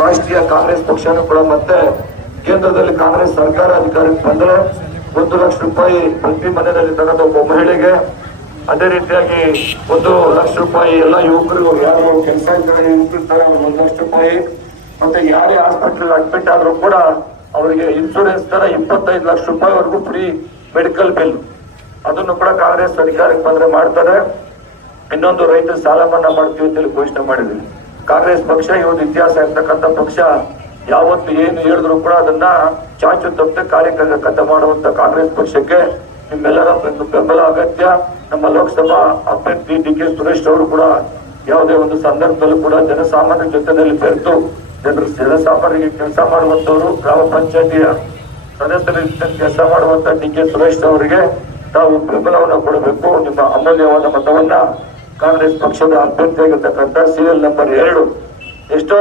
ರಾಷ್ಟ್ರೀಯ ಕಾಂಗ್ರೆಸ್ ಪಕ್ಷನೂ ಕೂಡ ಮತ್ತೆ ಕೇಂದ್ರದಲ್ಲಿ ಕಾಂಗ್ರೆಸ್ ಸರ್ಕಾರ ಅಧಿಕಾರಕ್ಕೆ ಬಂದ್ರೆ 1 ಲಕ್ಷ ರೂಪಾಯಿ ಪ್ರತಿ ಮನೆಯಲ್ಲಿ ತಗೊಂಡು ಒಬ್ಬ ಮಹಿಳೆಗೆ, ಅದೇ ರೀತಿಯಾಗಿ 1 ಲಕ್ಷ ರೂಪಾಯಿ ಎಲ್ಲ ಯುವಕರಿಗೂ, ಯಾರು ಕೆಲಸ ಇದ್ದಾರೆ ಯುವಕರಿರ್ತಾರೆ 1 ಲಕ್ಷ ರೂಪಾಯಿ, ಮತ್ತೆ ಯಾರೇ ಹಾಸ್ಪಿಟಲ್ ಅಡ್ಮಿಟ್ ಆದ್ರೂ ಕೂಡ ಅವರಿಗೆ ಇನ್ಶೂರೆನ್ಸ್ ತರ 25 ಲಕ್ಷ ರೂಪಾಯಿವರೆಗೂ ಫ್ರೀ ಮೆಡಿಕಲ್ ಬಿಲ್, ಅದನ್ನು ಕೂಡ ಕಾಂಗ್ರೆಸ್ ಅಧಿಕಾರಕ್ಕೆ ಬಂದ್ರೆ ಮಾಡ್ತಾರೆ. ಇನ್ನೊಂದು ರೈತರ ಸಾಲ ಮನ್ನಾ ಮಾಡ್ತೀವಿ ಅಂತ ಘೋಷಣೆ ಮಾಡಿದ್ವಿ. ಕಾಂಗ್ರೆಸ್ ಪಕ್ಷ ಇವತ್ತು ಇತಿಹಾಸ ಇರ್ತಕ್ಕಂಥ ಪಕ್ಷ, ಯಾವತ್ತು ಏನು ಹೇಳಿದ್ರು ಕೂಡ ಅದನ್ನ ಚಾಚು ತಪ್ಪದೆ ಕಾರ್ಯಕರ್ತ ಮಾಡುವಂತ ಕಾಂಗ್ರೆಸ್ ಪಕ್ಷಕ್ಕೆ ನಿಮ್ಮೆಲ್ಲರ ಬೆಂಬಲ ಅಗತ್ಯ. ನಮ್ಮ ಲೋಕಸಭಾ ಅಭ್ಯರ್ಥಿ ಡಿ.ಕೆ. ಸುರೇಶ್ ಅವರು ಕೂಡ ಯಾವುದೇ ಒಂದು ಸಂದರ್ಭದಲ್ಲೂ ಕೂಡ ಜನಸಾಮಾನ್ಯರ ಜೊತೆಯಲ್ಲಿ ಬೆರೆತು ಜನಸಾಮಾನ್ಯರಿಗೆ ಕೆಲಸ ಮಾಡುವಂತವರು, ಗ್ರಾಮ ಪಂಚಾಯತಿಯ ಸದಸ್ಯರ ಕೆಲಸ ಮಾಡುವಂತ ಡಿ.ಕೆ. ಸುರೇಶ್ ಅವರಿಗೆ ತಾವು ಬೆಂಬಲವನ್ನು ಕೊಡಬೇಕು. ನಿಮ್ಮ ಅಮೂಲ್ಯವಾದ ಮತವನ್ನ ಕಾಂಗ್ರೆಸ್ ಪಕ್ಷದ ಅಭ್ಯರ್ಥಿಯಾಗಿರ್ತಕ್ಕಂಥ ಸೀರಿಯಲ್ ನಂಬರ್ 2 ಎಷ್ಟು